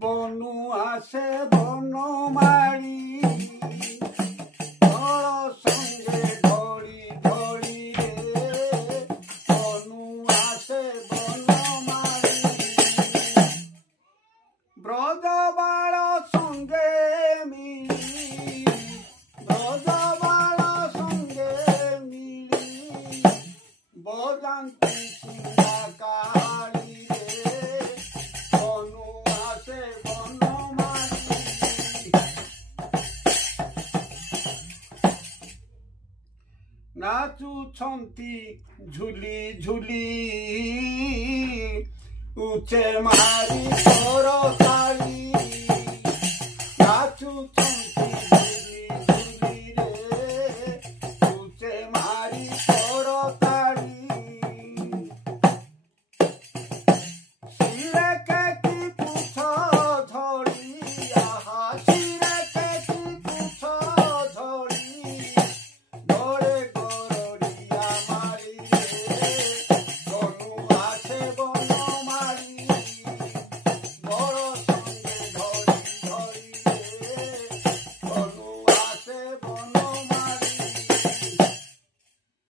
বনু আসে বনমালী দল সঙ্গে ধরি ধরি রে বনু আসে বনমালী ব্রজবাল সঙ্গে মিলি ব্রজবাল সঙ্গে মিলি বজান্তি সিংহাকারী রে বনু আসে বনমালী নাচুছন্তি ঝুলি ঝুলি উচে মারি